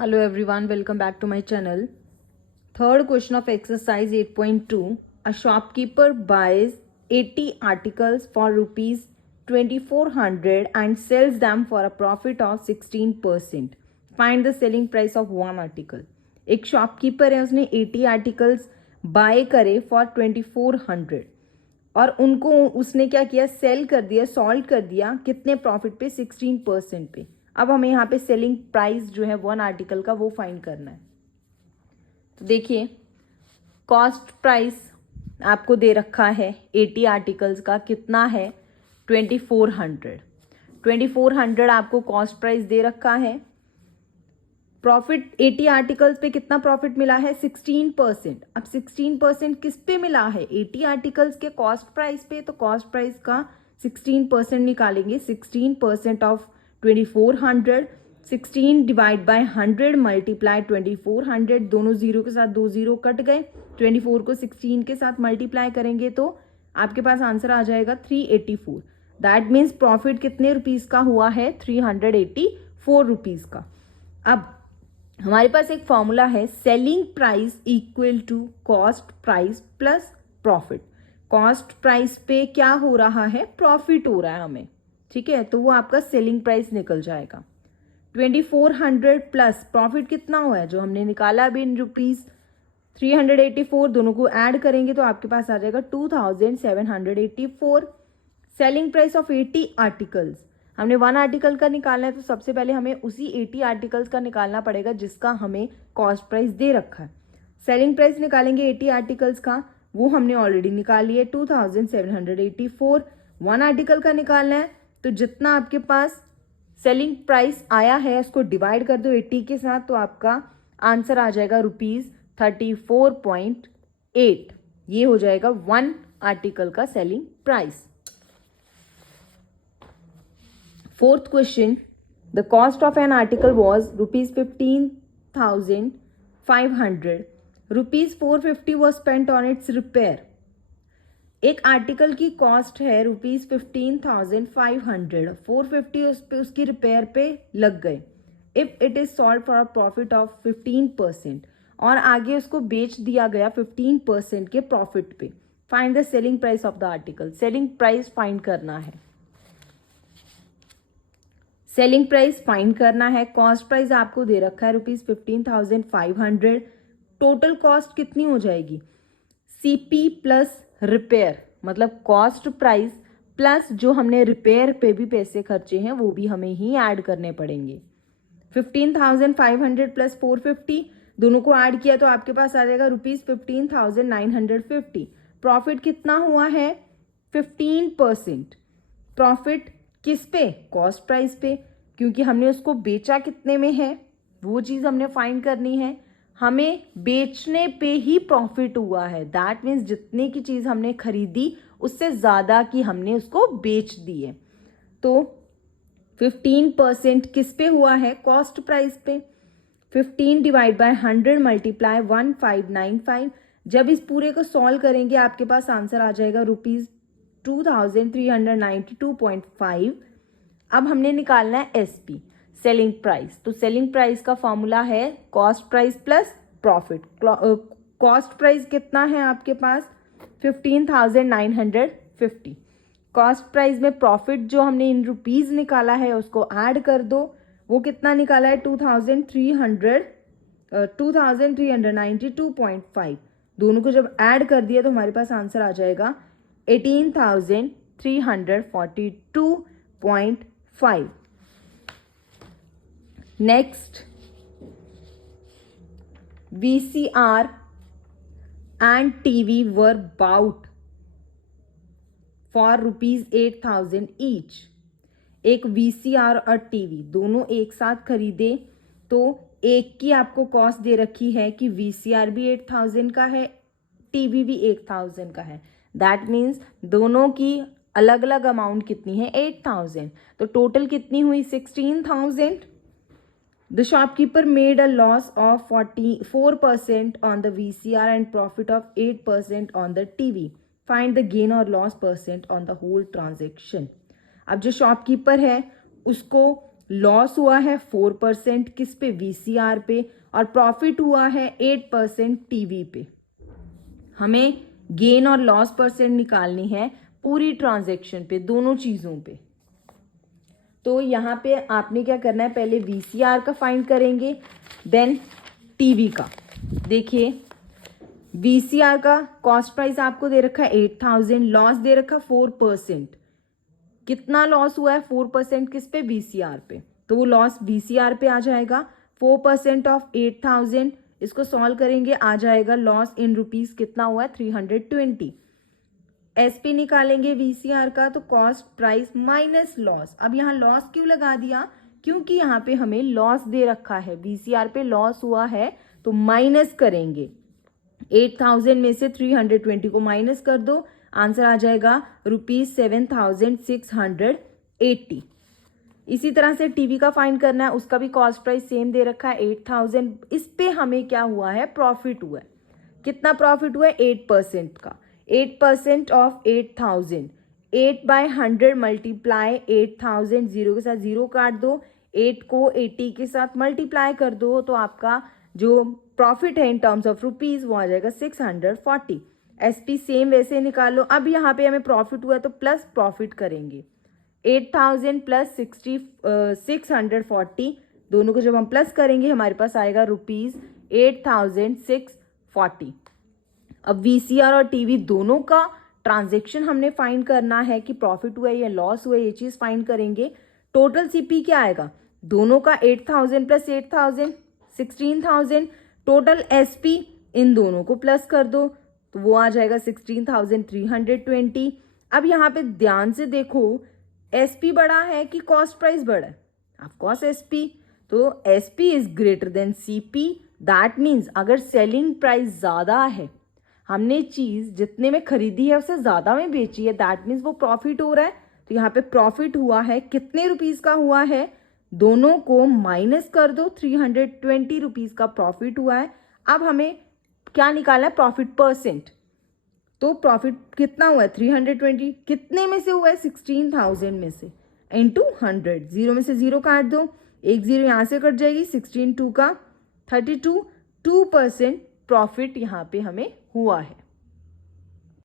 Hello everyone, welcome back to my channel. Third question of exercise 8.2. A shopkeeper buys 80 articles for rupees 2400 and sells them for a profit of 16%. Find the selling price of one article. एक shopkeeper है, उसने 80 articles bye करे for 2400 और उनको उसने क्या किया, cell कर दिया, सॉल्ट कर दिया, कितने प्रॉफिट पे, 16% पे. अब हमें यहाँ पे सेलिंग प्राइस जो है वन आर्टिकल का वो फाइंड करना है. तो देखिए, कॉस्ट प्राइस आपको दे रखा है 80 आर्टिकल्स का, कितना है 2400 आपको कॉस्ट प्राइस दे रखा है. प्रॉफिट 80 आर्टिकल्स पे कितना प्रॉफिट मिला है, 16%. अब 16% किस पे मिला है, 80 आर्टिकल्स के कॉस्ट प्राइस पे. तो कॉस्ट प्राइस का 16% निकालेंगे. 16% ऑफ 2400, 16 डिवाइड बाय 100 मल्टीप्लाई 2400. दोनों जीरो के साथ दो जीरो कट गए. 24 को 16 के साथ मल्टीप्लाई करेंगे तो आपके पास आंसर आ जाएगा 384. दैट मीन्स प्रॉफिट कितने रुपीज का हुआ है, 384 रुपीज का. अब हमारे पास एक फॉर्मूला है, selling price equal to cost price plus profit. Cost price पे क्या हो रहा है, प्रॉफिट हो रहा है हमें, ठीक है, तो वो आपका सेलिंग प्राइस निकल जाएगा. 2400 प्लस प्रॉफिट कितना हुआ है जो हमने निकाला अभी इन रुपीज 384, दोनों को ऐड करेंगे तो आपके पास आ जाएगा 2784. सेलिंग प्राइस ऑफ 80 आर्टिकल्स, हमने वन आर्टिकल का निकालना है तो सबसे पहले हमें उसी 80 आर्टिकल्स का निकालना पड़ेगा जिसका हमें कॉस्ट प्राइस दे रखा है. सेलिंग प्राइस निकालेंगे 80 आर्टिकल्स का, वो हमने ऑलरेडी निकाल लिया 2784. वन आर्टिकल का निकालना है तो जितना आपके पास सेलिंग प्राइस आया है उसको डिवाइड कर दो 80 के साथ, तो आपका आंसर आ जाएगा ₹34.8. ये हो जाएगा वन आर्टिकल का selling price. Fourth question, the cost of an article was rupees 15,500. Rupees 450 was spent on its repair. एक आर्टिकल की कॉस्ट है रुपीज 15,500, 450 उस पे उसकी रिपेयर पे लग गए. If it is sold for a profit of 15% और आगे उसको बेच दिया गया 15% के प्रॉफिट पे. Find the selling price of the article. Selling price find करना है. सेलिंग प्राइस फाइंड करना है. कॉस्ट प्राइस आपको दे रखा है रुपीज 15,500. टोटल कॉस्ट कितनी हो जाएगी, सीपी प्लस रिपेयर, मतलब कॉस्ट प्राइस प्लस जो हमने रिपेयर पे भी पैसे खर्चे हैं वो भी हमें ही ऐड करने पड़ेंगे. 15,500 प्लस 450, दोनों को ऐड किया तो आपके पास आ जाएगा रुपीज 15,950. प्रॉफिट कितना हुआ है, 15%. प्रॉफिट किस पे, कॉस्ट प्राइस पे, क्योंकि हमने उसको बेचा कितने में है वो चीज हमने फाइंड करनी है. हमें बेचने पे ही प्रॉफिट हुआ है. दैट मीन्स जितने की चीज हमने खरीदी उससे ज्यादा की हमने उसको बेच दी है. तो 15% किस पे हुआ है, कॉस्ट प्राइस पे. 15 डिवाइड बाय 100 मल्टीप्लाई 1595. जब इस पूरे को सॉल्व करेंगे आपके पास आंसर आ जाएगा रुपीज 2392.5. अब हमने निकालना है एसपी, सेलिंग प्राइस. तो सेलिंग प्राइस का फॉर्मूला है cost price plus profit. Cost price कितना है आपके पास, 15,950. कॉस्ट प्राइस में प्रॉफिट जो हमने इन रुपीज निकाला है उसको ऐड कर दो, वो कितना निकाला है 2392.5. दोनों को जब ऐड कर दिया तो हमारे पास आंसर आ जाएगा 18,342.5. Next, VCR and TV were bought for rupees 8,000 each. एक VCR और टीवी दोनों एक साथ खरीदे तो एक की आपको कॉस्ट दे रखी है कि VCR भी 8,000 का है, टीवी भी 8,000 का है. दैट मीन्स दोनों की अलग अलग अमाउंट कितनी है, 8,000. तो टोटल कितनी हुई, 16,000. The shopkeeper made a loss of 44% on the VCR and profit of 8% on the TV. Find the gain or loss percent on the whole transaction. अब जो शॉपकीपर है उसको लॉस हुआ है 4% किस पे, वीसीआर पे, और प्रॉफिट हुआ है 8% टीवी पे। हमें गेन और लॉस परसेंट निकालनी है पूरी ट्रांजैक्शन पे, दोनों चीजों पे। तो यहाँ पे आपने क्या करना है, पहले वीसीआर का फाइंड करेंगे, देन टीवी का। देखिए वीसीआर का कॉस्ट प्राइस आपको दे रखा है 8000, लॉस दे रखा 4%। कितना लॉस हुआ है, 4% किस पे, वीसीआर पे, तो वो लॉस वीसीआर पे आ जाएगा। 4% ऑफ 8000, इसको सॉल्व करेंगे, आ जाएगा लॉस इन रुपीस कितना हुआ है, 320। एसपी निकालेंगे वीसीआर का, तो कॉस्ट प्राइस माइनस लॉस। अब यहाँ लॉस क्यों लगा दिया, क्योंकि यहाँ पे हमें लॉस दे रखा है, वीसीआर पे लॉस हुआ है, तो माइनस करेंगे। 8000 में से 320 को माइनस कर दो, आंसर आ जाएगा ₹7680। इसी तरह से टीवी का फाइंड करना है, उसका भी कॉस्ट प्राइस सेम दे रखा है 8000। इस पे हमें क्या हुआ है, प्रॉफिट हुआ है। कितना प्रॉफिट हुआ है, 8% का। 8% ऑफ 8000, 8/100 मल्टीप्लाई 8000, जीरो के साथ जीरो काट दो, 8 को 80 के साथ मल्टीप्लाई कर दो, तो आपका जो प्रॉफिट है इन टर्म्स ऑफ रुपीज वो आ जाएगा 640। एसपी सेम वैसे निकालो। अब यहाँ पे हमें प्रॉफिट हुआ है तो प्लस प्रॉफिट करेंगे, 8000 प्लस 640, दोनों को जब हम प्लस करेंगे हमारे पास आएगा ₹8640। अब वीसीआर और टीवी दोनों का ट्रांजैक्शन हमने फाइंड करना है कि प्रॉफिट हुआ है या लॉस हुआ है, ये चीज फाइंड करेंगे। टोटल सीपी क्या आएगा, दोनों का 8000 प्लस 8000 16000। टोटल एसपी इन दोनों को प्लस कर दो तो वो आ जाएगा 16320। अब यहाँ पे ध्यान से देखो, एसपी बड़ा है कि कॉस्ट प्राइस बड़ा है, ऑफ कोर्स एसपी। तो SP is greater than CP, that means अगर सेलिंग प्राइस ज्यादा है, हमने चीज जितने में खरीदी है उससे ज्यादा में बेची है, दैट मीन्स वो प्रॉफिट हो रहा है। तो यहाँ पे प्रॉफिट हुआ है, कितने रुपीज का हुआ है, दोनों को माइनस कर दो, 320 रुपीज का प्रॉफिट हुआ है। अब हमें क्या निकालना है, प्रॉफिट परसेंट। तो प्रॉफिट कितना हुआ है, 320, कितने में से हुआ है, 16000 में से, इंटू 100, जीरो में से जीरो काट दो, एक जीरो यहाँ से कट जाएगी, 16 2 का 32, 2% प्रॉफिट यहाँ पे हमें हुआ है।